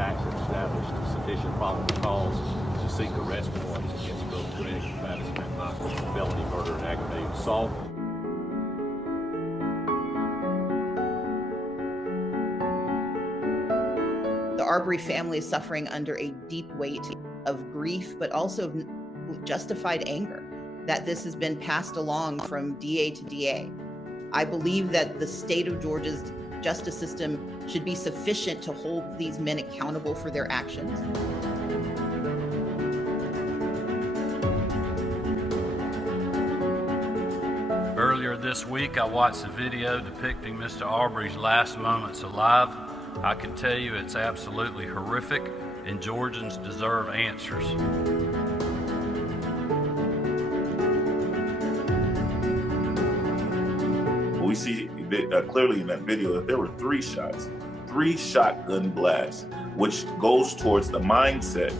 facts have established sufficient probable cause to seek arrest warrants against both Greg and Travis McMichael for felony murder and aggravated assault. The Arbery family is suffering under a deep weight of grief, but also of justified anger that this has been passed along from DA to DA. I believe that the state of Georgia's justice system should be sufficient to hold these men accountable for their actions. Earlier this week, I watched a video depicting Mr. Arbery's last moments alive. I can tell you it's absolutely horrific, and Georgians deserve answers. We see clearly in that video that there were 3 shots, 3 shotgun blasts, which goes towards the mindset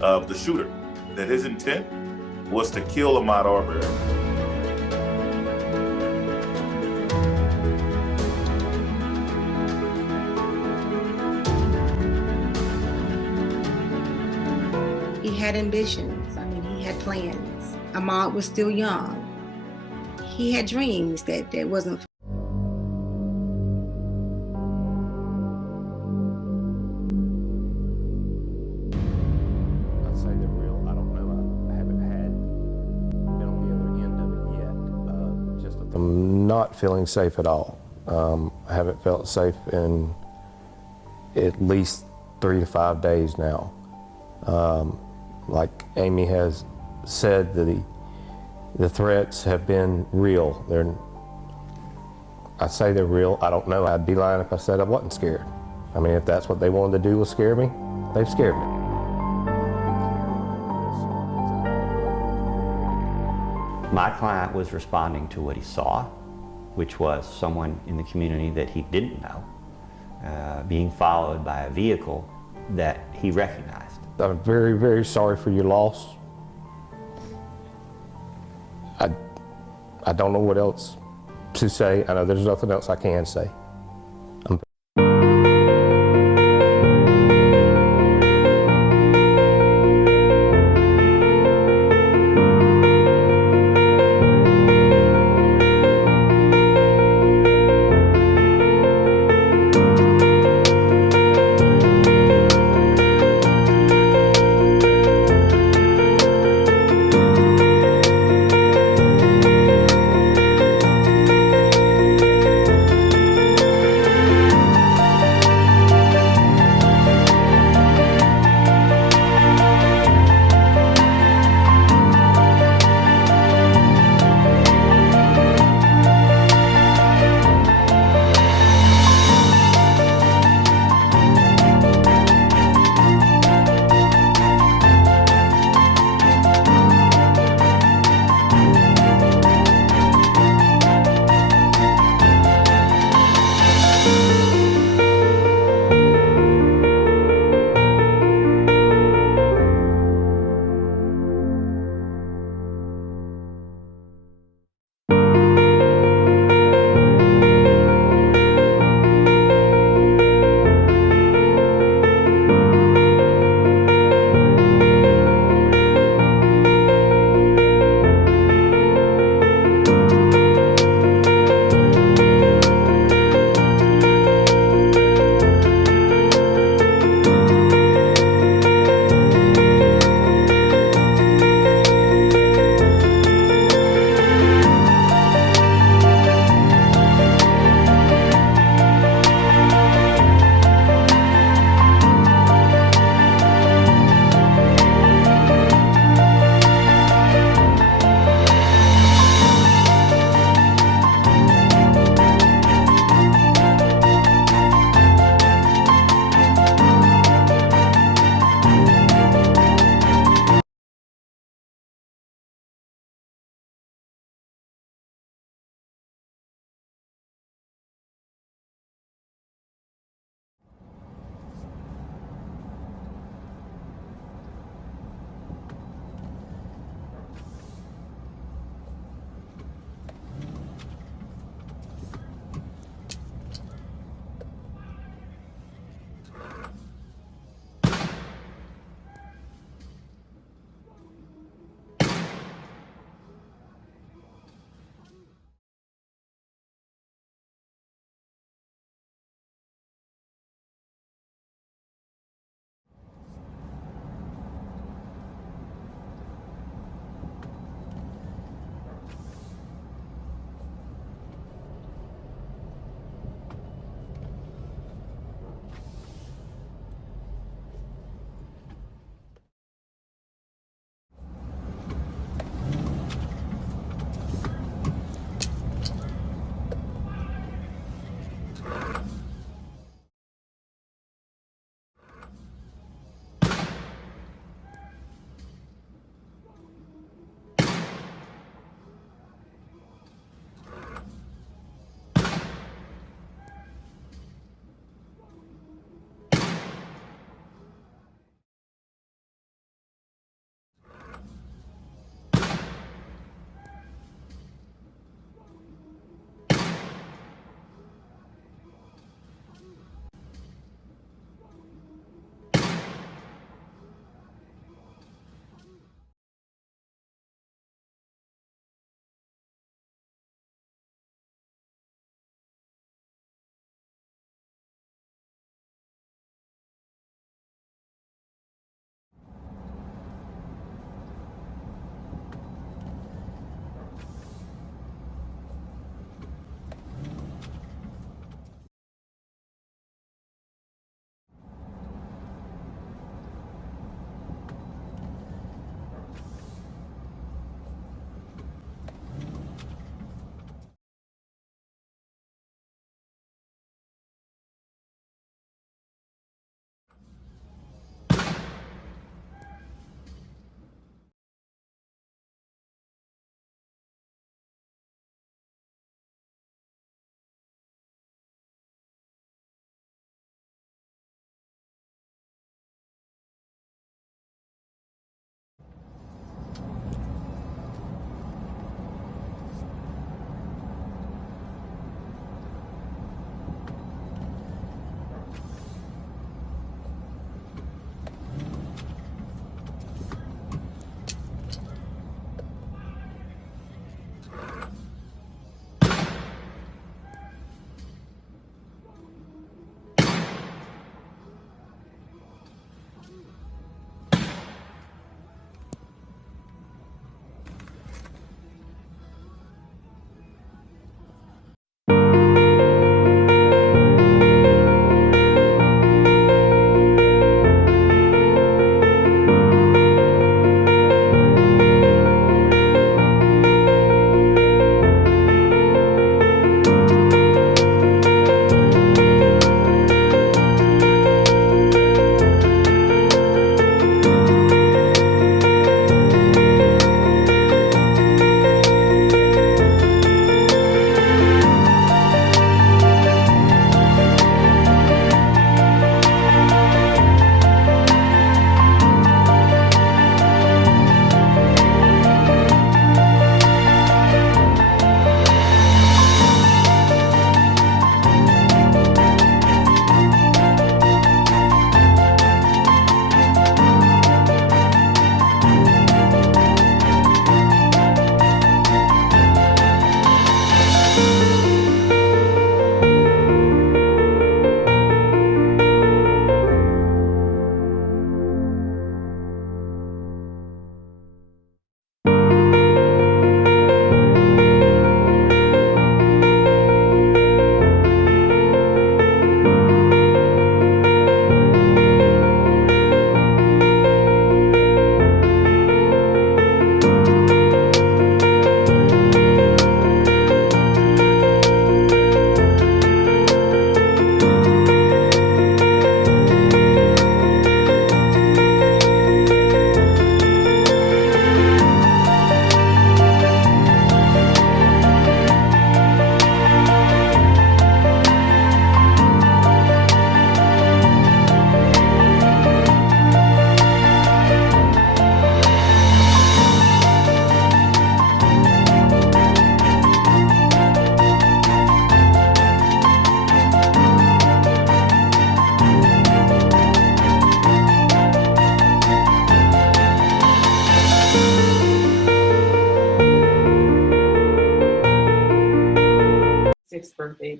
of the shooter, that his intent was to kill Ahmaud Arbery. He had ambitions. I mean, he had plans. Ahmaud was still young. He had dreams that wasn't. I'd say they're real. I don't know. I haven't been on the other end of it yet. I'm not feeling safe at all. I haven't felt safe in at least 3 to 5 days now. Like Amy has said, the threats have been real. I say they're real. I don't know. I'd be lying if I said I wasn't scared. I mean, if that's what they wanted to do was scare me, they've scared me. My client was responding to what he saw, which was someone in the community that he didn't know, being followed by a vehicle that he recognized. I'm very, very sorry for your loss. I don't know what else to say. I know there's nothing else I can say.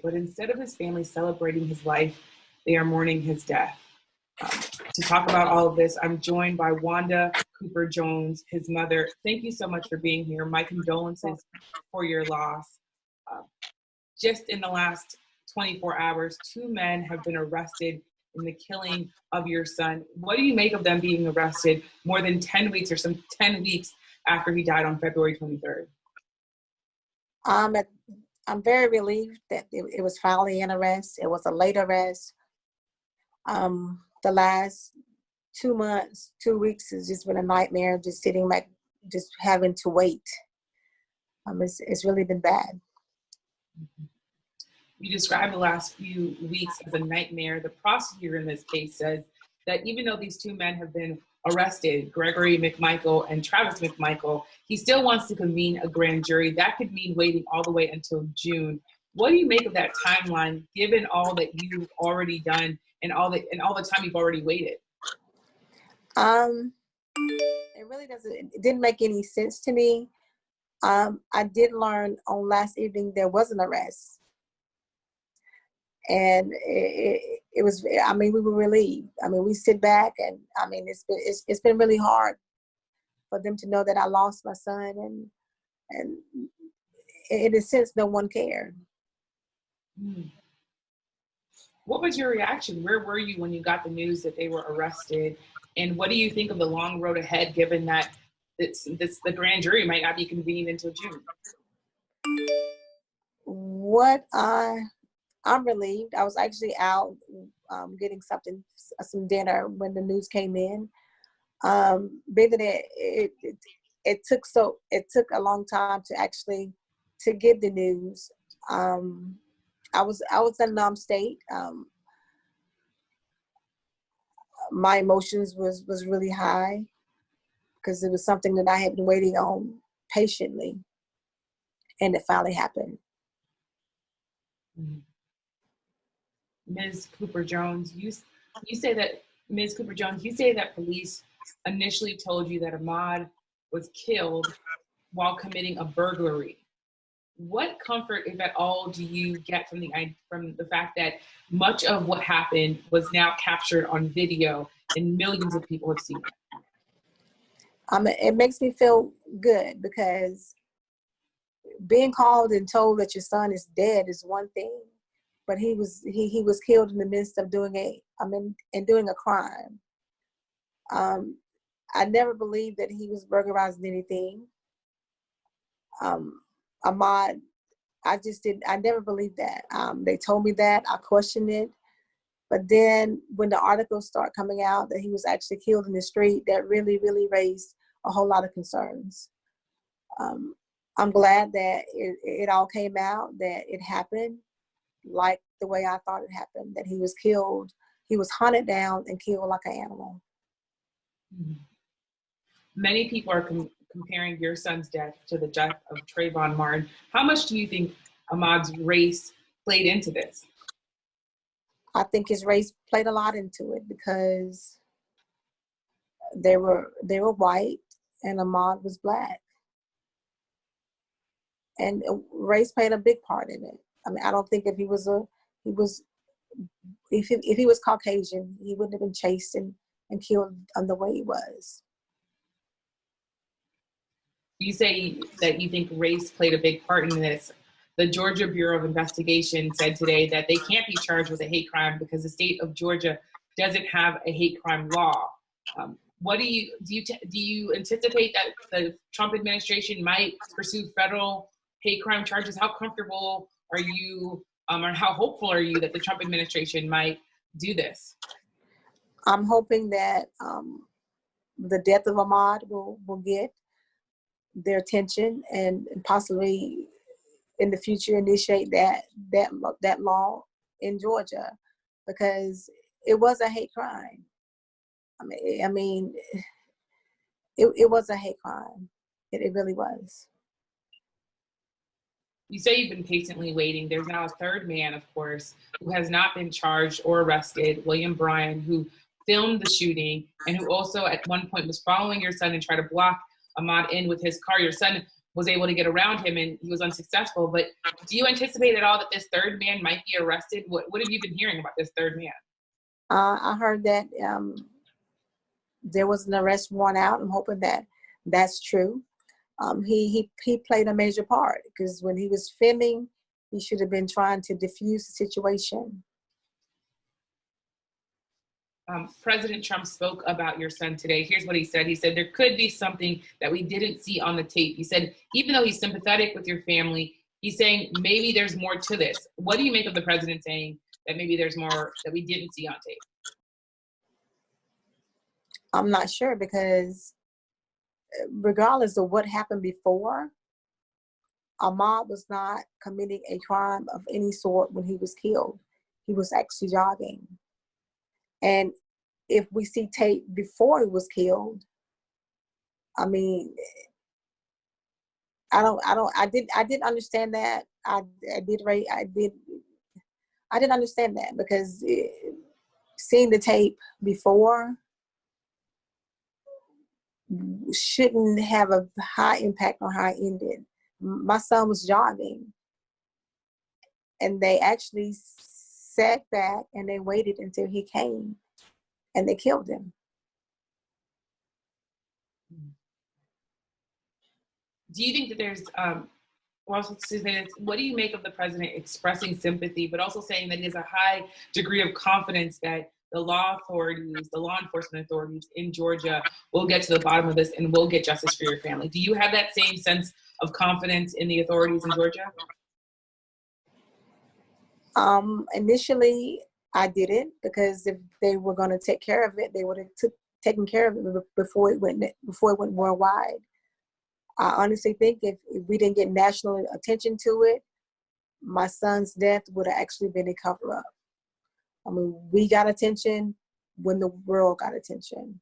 but instead of his family celebrating his life, they are mourning his death. To talk about all of this, I'm joined by Wanda Cooper Jones, his mother. Thank you so much for being here. My condolences for your loss. Just in the last 24 hours, 2 men have been arrested in the killing of your son. What do you make of them being arrested more than 10 weeks or some 10 weeks after he died on February 23rd? I'm very relieved that it was finally an arrest. It was a late arrest. The last 2 months, 2 weeks has just been a nightmare, just sitting back, just having to wait. It's really been bad. You described the last few weeks as a nightmare. The prosecutor in this case says that even though these 2 men have been arrested, Gregory McMichael and Travis McMichael, he still wants to convene a grand jury. That could mean waiting all the way until June. What do you make of that timeline, given all that you've already done and all the time you've already waited? It really doesn't. It didn't make any sense to me. I did learn on last evening there was an arrest, and it was. I mean, we were relieved. I mean, we sit back, and I mean, it's been really hard for them to know that I lost my son, and in a sense, no one cared. What was your reaction? Where were you when you got the news that they were arrested? And what do you think of the long road ahead, given that the grand jury might not be convened until June? I'm relieved. I was actually out getting some dinner when the news came in. Being that it took a long time to get the news. I was in a numb state. My emotions was really high because it was something that I had been waiting on patiently, and it finally happened. Ms. Cooper Jones, you say that police initially told you that Ahmaud was killed while committing a burglary. What comfort, if at all, do you get from the fact that much of what happened was now captured on video and millions of people have seen it? It makes me feel good because being called and told that your son is dead is one thing, but he was killed in the midst of doing a crime. I never believed that he was burglarizing anything. Ahmaud, I never believed that. They told me that, I questioned it. But then when the articles start coming out that he was actually killed in the street, that really, really raised a whole lot of concerns. I'm glad that it all came out, that it happened like the way I thought it happened, that he was killed, he was hunted down and killed like an animal. Many people are comparing your son's death to the death of Trayvon Martin. How much do you think Ahmaud's race played into this? I think his race played a lot into it because they were white and Ahmaud was Black. And race played a big part in it. I mean, I don't think if he was Caucasian, he wouldn't have been chased and killed the way he was. You say that you think race played a big part in this. The Georgia Bureau of Investigation said today that they can't be charged with a hate crime because the state of Georgia doesn't have a hate crime law. What do you anticipate that the Trump administration might pursue federal hate crime charges? How comfortable are you, or how hopeful are you that the Trump administration might do this? I'm hoping that the death of Ahmaud will get their attention and possibly in the future initiate that law in Georgia, because it was a hate crime. I mean, it was a hate crime. It really was. You say you've been patiently waiting. There's now a third man, of course, who has not been charged or arrested, William Bryan, who filmed the shooting and who also at one point was following your son and tried to block Ahmaud in with his car. Your son was able to get around him and he was unsuccessful. But do you anticipate at all that this third man might be arrested? What have you been hearing about this third man? I heard that there was an arrest warrant out. I'm hoping that that's true. He played a major part because when he was filming, he should have been trying to diffuse the situation. President Trump spoke about your son today. Here's what he said. He said, there could be something that we didn't see on the tape. He said, even though he's sympathetic with your family, he's saying maybe there's more to this. What do you make of the president saying that maybe there's more that we didn't see on tape? I'm not sure, because regardless of what happened before, Ahmaud was not committing a crime of any sort when he was killed. He was actually jogging. And if we see tape before he was killed, I mean, I didn't understand that. I didn't understand that, because seeing the tape before shouldn't have a high impact on how it ended. My son was jogging, and they actually sat back and they waited until he came, and they killed him. Do you think that there's, what do you make of the president expressing sympathy, but also saying that he has a high degree of confidence that the law enforcement authorities in Georgia will get to the bottom of this and will get justice for your family? Do you have that same sense of confidence in the authorities in Georgia? Initially, I didn't, because if they were going to take care of it, they would have taken care of it before it went worldwide. I honestly think if we didn't get national attention to it, my son's death would have actually been a cover-up. I mean, we got attention when the world got attention.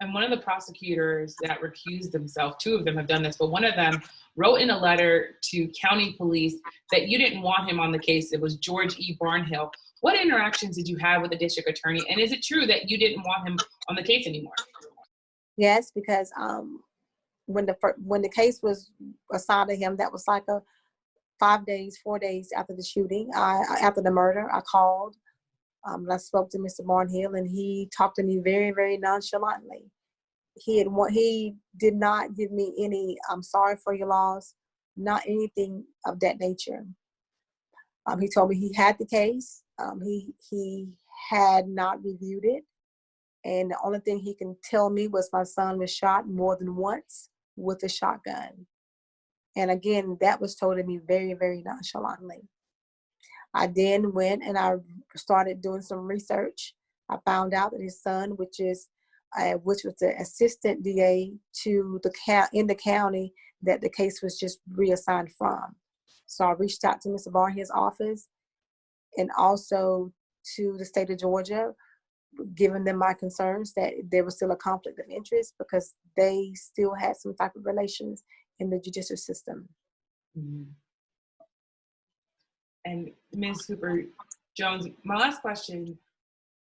And one of the prosecutors that recused themselves, two of them have done this, but one of them wrote in a letter to county police that you didn't want him on the case. It was George E. Barnhill. What interactions did you have with the district attorney? And is it true that you didn't want him on the case anymore? Yes, because when the case was assigned to him, that was like 4 days after the shooting, after the murder. I called. And I spoke to Mr. Barnhill, and he talked to me very, very nonchalantly. He did not give me any "I'm sorry for your loss," not anything of that nature. He told me he had the case. He had not reviewed it, and the only thing he can tell me was my son was shot more than once with a shotgun. And again, that was told to me very, very nonchalantly. I then went and I started doing some research. I found out that his son, which was the assistant DA in the county that the case was just reassigned from. So I reached out to Mr. Barnhill's office and also to the state of Georgia, giving them my concerns that there was still a conflict of interest because they still had some type of relations in the judicial system. Mm-hmm. And Ms. Cooper Jones, my last question,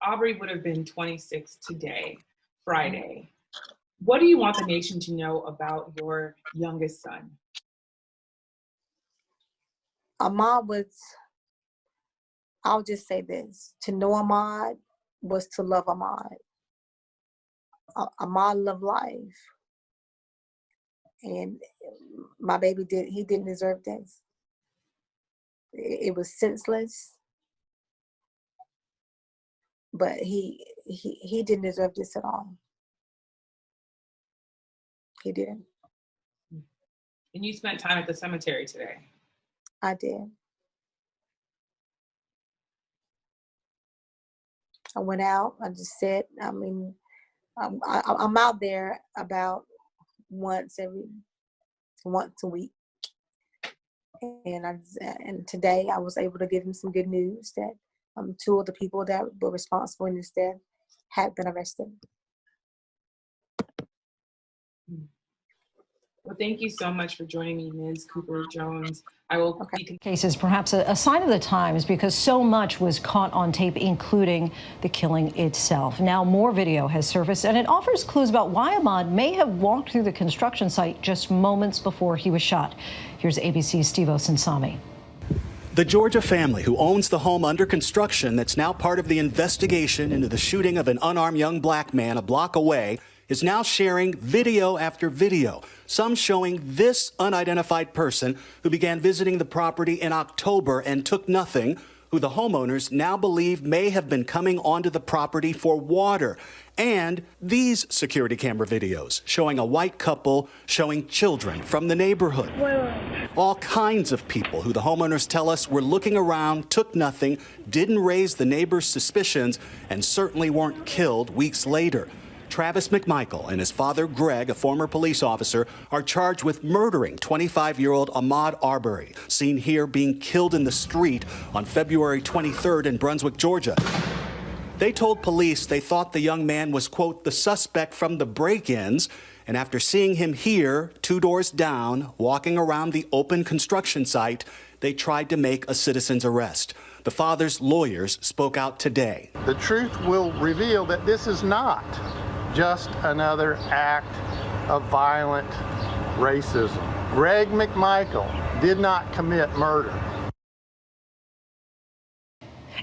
Arbery would have been 26 today, Friday. What do you want the nation to know about your youngest son? I'll just say this, to know Ahmaud was to love Ahmaud. Ahmaud loved life. And my baby didn't deserve this. It was senseless, but he didn't deserve this at all. He didn't. And you spent time at the cemetery today. I did. I went out. I just said, I'm out there about once a week. And today I was able to give him some good news that 2 of the people that were responsible in his death had been arrested. Well, thank you so much for joining me, Ms. Cooper-Jones. I will be cases, perhaps a sign of the times, because so much was caught on tape, including the killing itself. Now more video has surfaced, and it offers clues about why Ahmaud may have walked through the construction site just moments before he was shot. Here's ABC's Steve Osinsami. The Georgia family who owns the home under construction that's now part of the investigation into the shooting of an unarmed young black man a block away is now sharing video after video, some showing this unidentified person who began visiting the property in October and took nothing, who the homeowners now believe may have been coming onto the property for water, and these security camera videos showing a white couple showing children from the neighborhood. All kinds of people who the homeowners tell us were looking around, took nothing, didn't raise the neighbors' suspicions, and certainly weren't killed weeks later. Travis McMichael and his father, Greg, a former police officer, are charged with murdering 25-year-old Ahmaud Arbery, seen here being killed in the street on February 23rd in Brunswick, Georgia. They told police they thought the young man was, quote, the suspect from the break-ins, and after seeing him here, 2 doors down, walking around the open construction site, they tried to make a citizen's arrest. The father's lawyers spoke out today. The truth will reveal that this is not just another act of violent racism. Greg McMichael did not commit murder.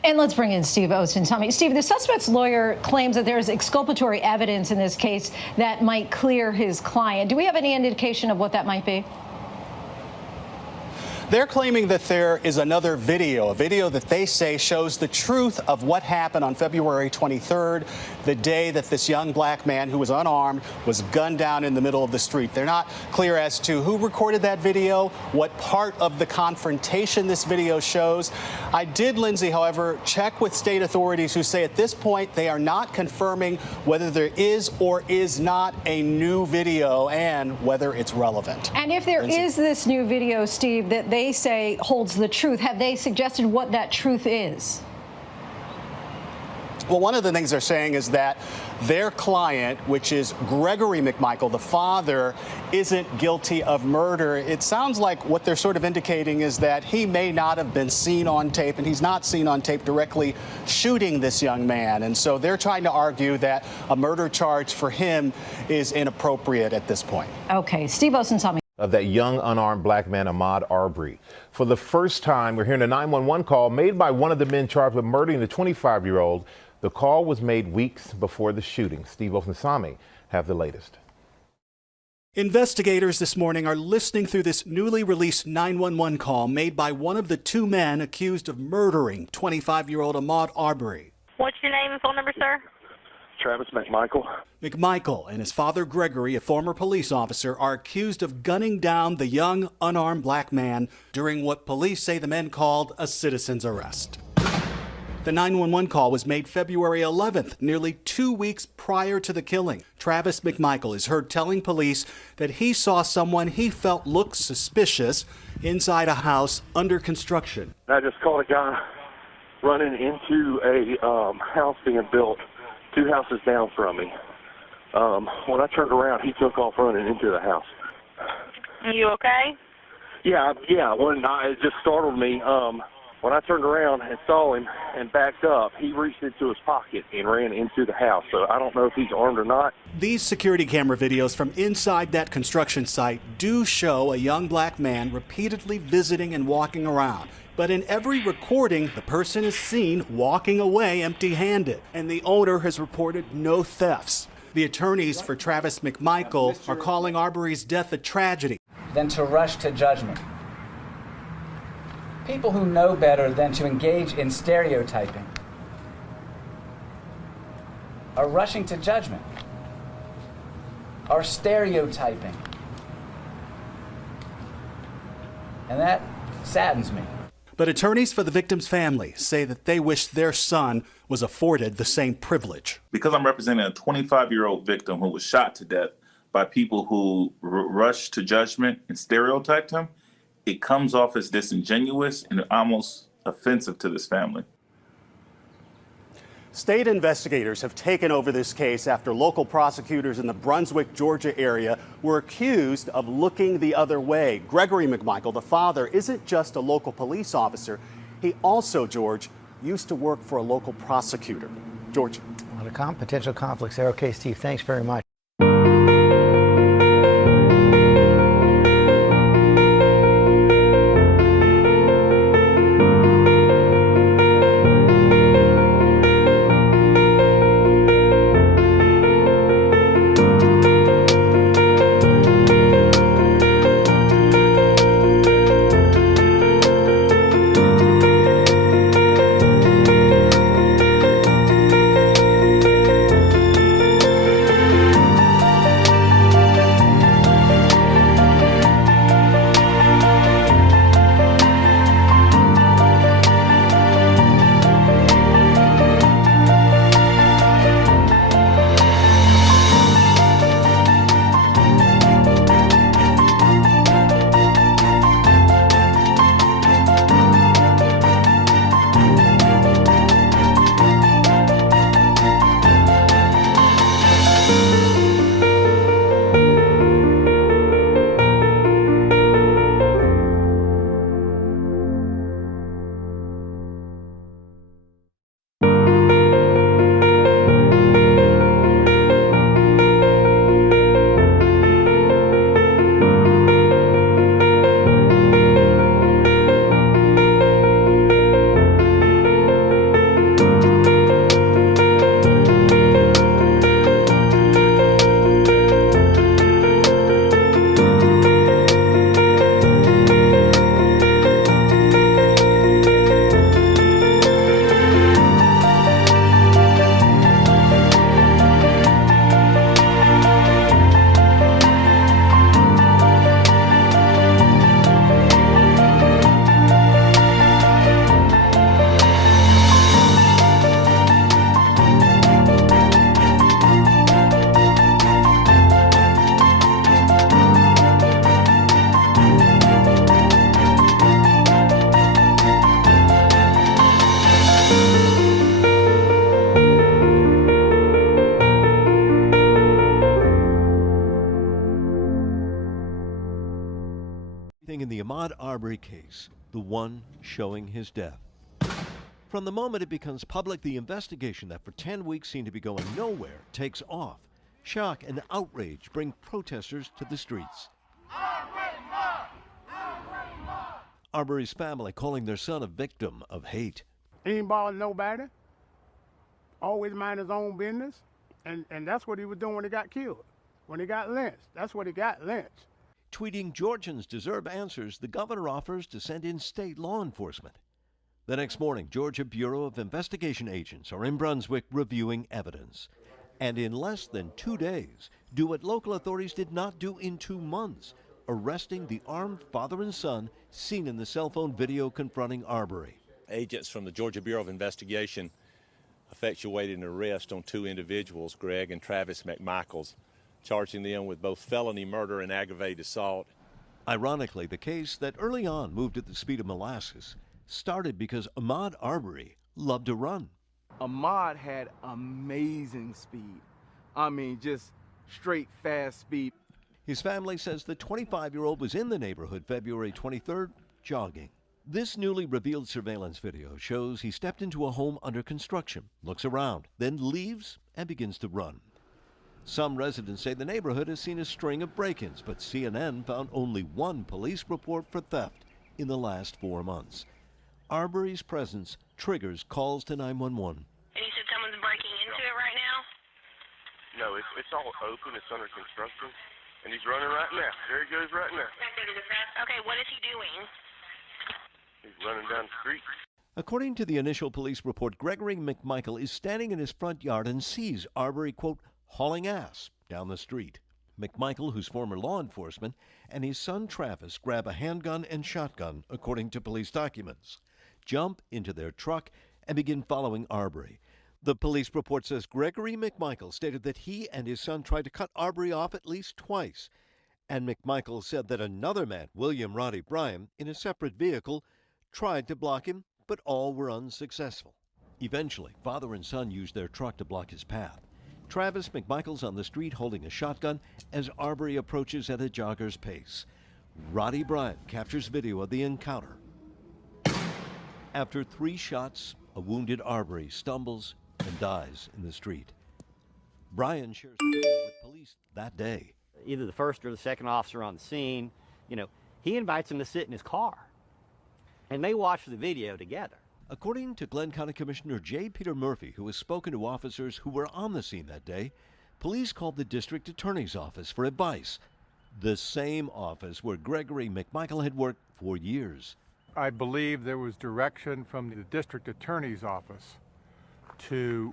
And let's bring in Steve Osinsami. Steve, the suspect's lawyer claims that there's exculpatory evidence in this case that might clear his client. Do we have any indication of what that might be? They're claiming that there is another video, a video that they say shows the truth of what happened on February 23rd, the day that this young black man who was unarmed was gunned down in the middle of the street. They're not clear as to who recorded that video, what part of the confrontation this video shows. I did, Lindsay, however, check with state authorities who say at this point they are not confirming whether there is or is not a new video and whether it's relevant. And if there is this new video, Steve, that they say holds the truth, have they suggested what that truth is? Well, one of the things they're saying is that their client, which is Gregory McMichael, the father, isn't guilty of murder. It sounds like what they're sort of indicating is that he may not have been seen on tape, and he's not seen on tape directly shooting this young man. And so they're trying to argue that a murder charge for him is inappropriate at this point. Okay, Steve Osinsami. Of that young unarmed black man, Ahmaud Arbery. For the first time, we're hearing a 911 call made by one of the men charged with murdering the 25-year-old. The call was made weeks before the shooting. Steve Osinsami have the latest. Investigators this morning are listening through this newly released 911 call made by one of the 2 men accused of murdering 25-year-old Ahmaud Arbery. What's your name and phone number, sir? Travis McMichael. McMichael and his father, Gregory, a former police officer, are accused of gunning down the young, unarmed black man during what police say the men called a citizen's arrest. The 911 call was made February 11th, nearly 2 weeks prior to the killing. Travis McMichael is heard telling police that he saw someone he felt looked suspicious inside a house under construction. I just caught a guy running into a house being built 2 houses down from me. When I turned around, he took off running into the house. Are you okay? Yeah. It just startled me. When I turned around and saw him and backed up, he reached into his pocket and ran into the house. So I don't know if he's armed or not. These security camera videos from inside that construction site do show a young black man repeatedly visiting and walking around. But in every recording, the person is seen walking away empty-handed, and the owner has reported no thefts. The attorneys for Travis McMichael are calling Arbery's death a tragedy. Than to rush to judgment. People who know better than to engage in stereotyping are rushing to judgment, are stereotyping. And that saddens me. But attorneys for the victim's family say that they wish their son was afforded the same privilege. Because I'm representing a 25-year-old victim who was shot to death by people who rushed to judgment and stereotyped him, it comes off as disingenuous and almost offensive to this family. State investigators have taken over this case after local prosecutors in the Brunswick, Georgia area were accused of looking the other way. Gregory McMichael, the father, isn't just a local police officer. He also, George, used to work for a local prosecutor. George. A lot of potential conflicts there. Okay, Steve, thanks very much. In the Ahmaud Arbery case, the one showing his death. From the moment it becomes public, the investigation that for 10 weeks seemed to be going nowhere takes off. Shock and outrage bring protesters to the streets. Arbery's family calling their son a victim of hate. He ain't bothering nobody. Always mind his own business. And that's what he was doing when he got killed. When he got lynched. That's what he got lynched. Tweeting Georgians deserve answers, the governor offers to send in state law enforcement. The next morning, Georgia Bureau of Investigation agents are in Brunswick reviewing evidence. And in less than 2 days, do what local authorities did not do in 2 months, arresting the armed father and son seen in the cell phone video confronting Arbery. Agents from the Georgia Bureau of Investigation effectuated an arrest on 2 individuals, Greg and Travis McMichaels, charging them with both felony murder and aggravated assault. Ironically, the case that early on moved at the speed of molasses started because Ahmaud Arbery loved to run. Ahmaud had amazing speed. I mean, just straight fast speed. His family says the 25-year-old was in the neighborhood February 23rd, jogging. This newly revealed surveillance video shows he stepped into a home under construction, looks around, then leaves and begins to run. Some residents say the neighborhood has seen a string of break-ins, but CNN found only 1 police report for theft in the last 4 months. Arbery's presence triggers calls to 911. And you said someone's breaking into it right now? No, it's all open. It's under construction. And he's running right now. There he goes right now. Okay, what is he doing? He's running down the street. According to the initial police report, Gregory McMichael is standing in his front yard and sees Arbery, quote, hauling ass down the street. McMichael, who's former law enforcement, and his son Travis grab a handgun and shotgun, according to police documents, jump into their truck, and begin following Arbery. The police report says Gregory McMichael stated that he and his son tried to cut Arbery off at least twice, and McMichael said that another man, William Roddy Bryan, in a separate vehicle, tried to block him, but all were unsuccessful. Eventually, father and son used their truck to block his path. Travis McMichael's on the street holding a shotgun as Arbery approaches at a jogger's pace. Roddy Bryant captures video of the encounter. After 3 shots, a wounded Arbery stumbles and dies in the street. Brian shares a video with police that day. Either the first or the second officer on the scene, he invites him to sit in his car. And they watch the video together. According to Glenn County Commissioner J. Peter Murphy, who has spoken to officers who were on the scene that day, police called the district attorney's office for advice. The same office where Gregory McMichael had worked for years. I believe there was direction from the district attorney's office to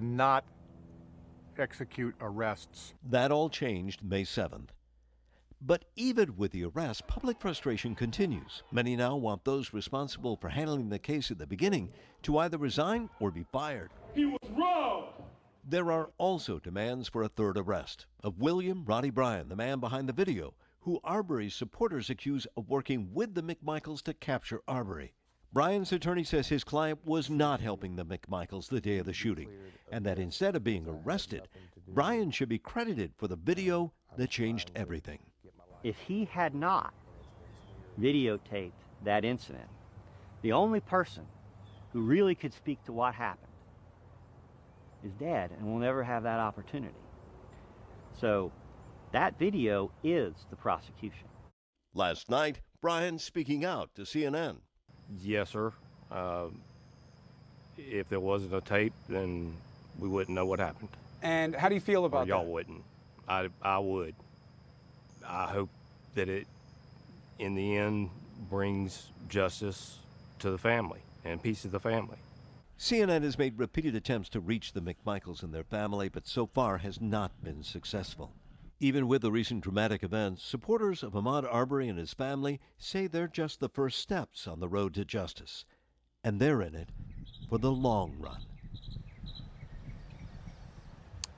not execute arrests. That all changed May 7th. But even with the arrest, public frustration continues. Many now want those responsible for handling the case at the beginning to either resign or be fired. He was robbed. There are also demands for a third arrest of William Roddy Bryan, the man behind the video, who Arbery's supporters accuse of working with the McMichaels to capture Arbery. Bryan's attorney says his client was not helping the McMichaels the day of the shooting, and that instead of being arrested, Bryan should be credited for the video that changed everything. If he had not videotaped that incident, the only person who really could speak to what happened is dead and will never have that opportunity. So that video is the prosecution. Last night, Bryan speaking out to CNN. Yes, sir. If there wasn't a tape, then we wouldn't know what happened. And how do you feel about Y'all that? wouldn't. I would. I hope that it, in the end, brings justice to the family and peace to the family. CNN has made repeated attempts to reach the McMichaels and their family, but so far has not been successful. Even with the recent dramatic events, supporters of Ahmaud Arbery and his family say they're just the first steps on the road to justice. And they're in it for the long run.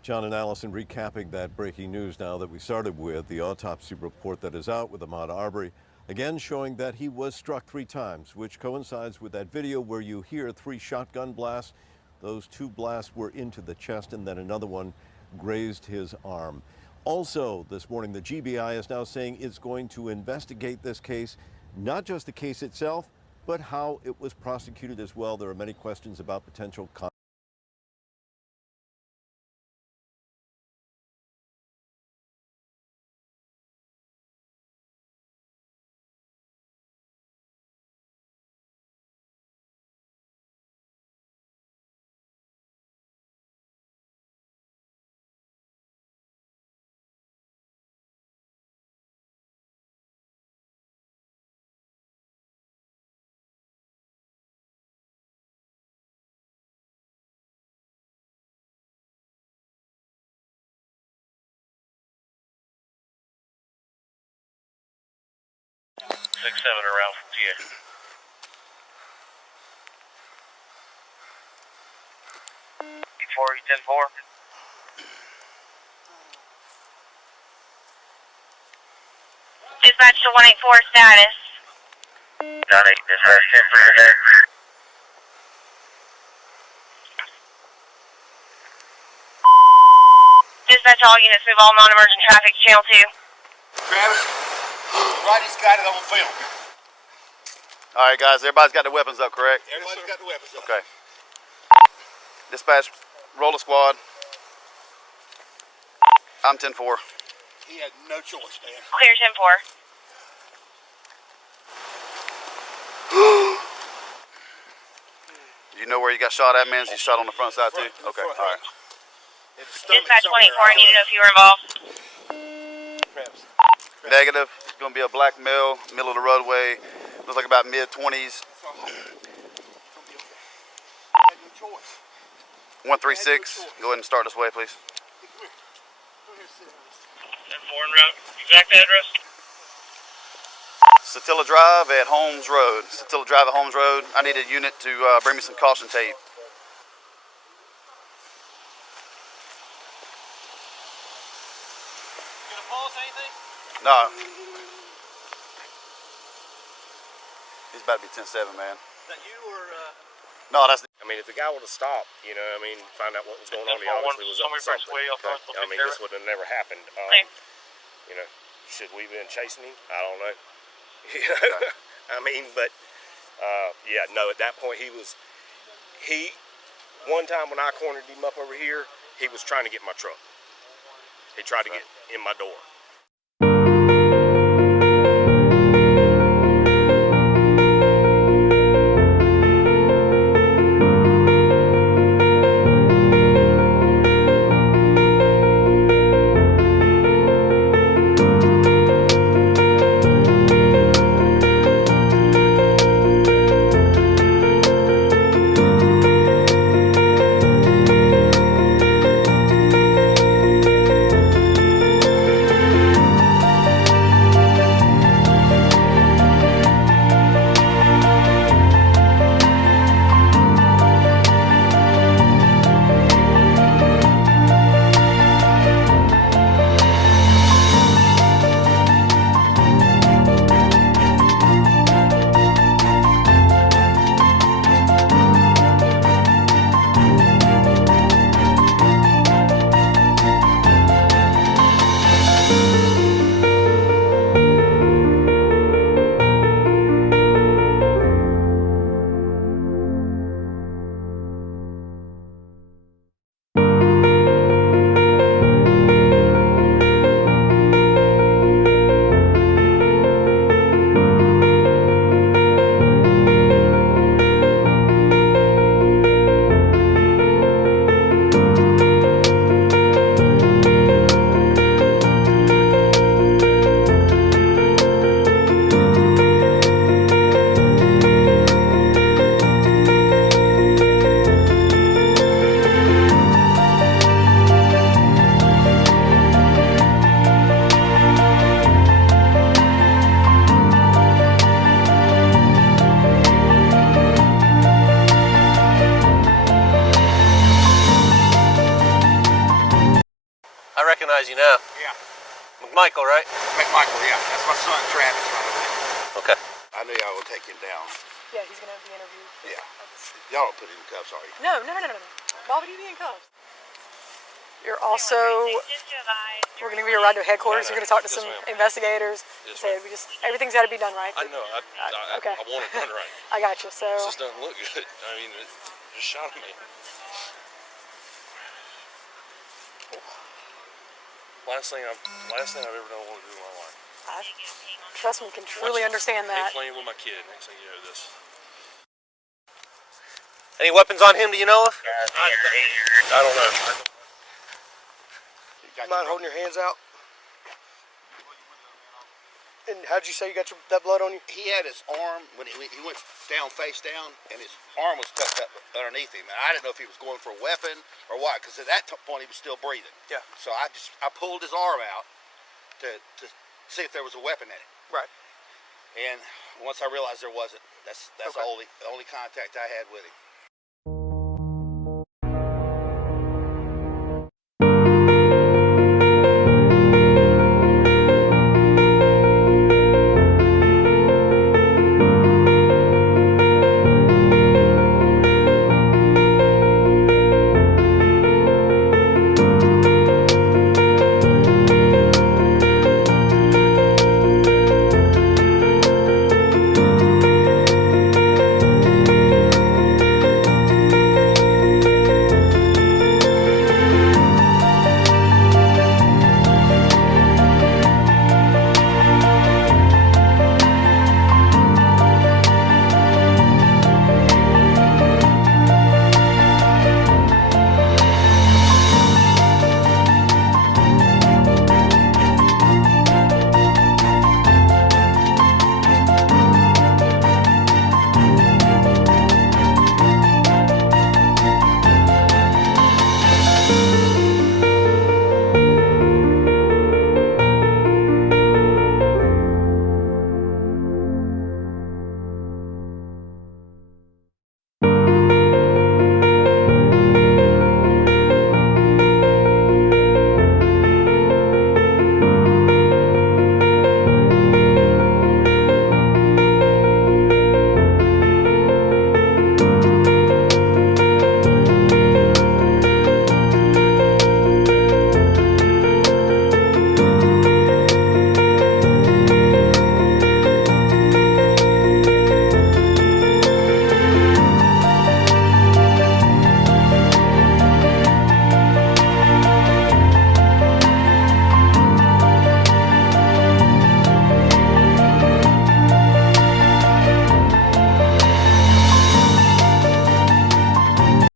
John and Allison recapping that breaking news now that we started with, the autopsy report that is out with Ahmaud Arbery, again showing that he was struck 3 times, which coincides with that video where you hear 3 shotgun blasts. Those 2 blasts were into the chest and then another one grazed his arm. Also this morning, the GBI is now saying it's going to investigate this case, not just the case itself, but how it was prosecuted as well. There are many questions about potential Six, 7 around from TA. Before 10-4. Dispatch to 184 status. 9-8, dispatch 10 for your head. Dispatch all units, move all non-emergent traffic to channel 2. Travis, Roddy's got it on film. All right, guys, everybody's got their weapons up, correct? Everybody's got the weapons up. Okay. Dispatch, roll a squad. I'm 10-4. He had no choice, man. Clear 10-4. You know where you got shot at, man? You shot on the front side, too? Okay, all right. Dispatch 184, I need to know if you were involved. Negative. It's going to be a black male, middle of the roadway. Looks like about mid-20s. 136. Go ahead and start this way, please. 10-4 en route. Exact address? Satilla Drive at Holmes Road. Satilla Drive at Holmes Road. I need a unit to bring me some caution tape. Gonna pause anything? No. He's about to be 10-7, man. that you or? No, that's. I mean, if the guy would have stopped, you know, I mean, find out what was going on, he obviously was up to something. I mean, this would have never happened. You know, should we have been chasing him? I don't know. You know, I mean, but yeah, no. At that point, one time when I cornered him up over here, he was trying to get my truck. He tried to get in my door. I recognize you now. Yeah. McMichael, right? McMichael, yeah. That's my son, Travis, right over there. Okay. I knew y'all would take him down. Yeah, he's gonna be interviewed. Yeah. Y'all don't put him in cuffs, are you? No. Why would he be in cuffs? You're also, we're going to give you a ride to headquarters. You're going to talk to some investigators. Say everything's got to be done right. I know. Okay. I want it done right. I got you. So. This just doesn't look good. I mean, it just shot at me. Last thing I've ever done want to do in my life. Trust me, can truly understand that. Playing with my kid. Next thing you know, this. Any weapons on him? Do you know of? I don't know. You mind holding your hands out? And how'd you say you got that blood on you? He had his arm, when he went down, face down, and his arm was tucked up underneath him. And I didn't know if he was going for a weapon or what, because at that point he was still breathing. Yeah. So I pulled his arm out to see if there was a weapon in it. Right. And once I realized there wasn't, that's the only contact I had with him.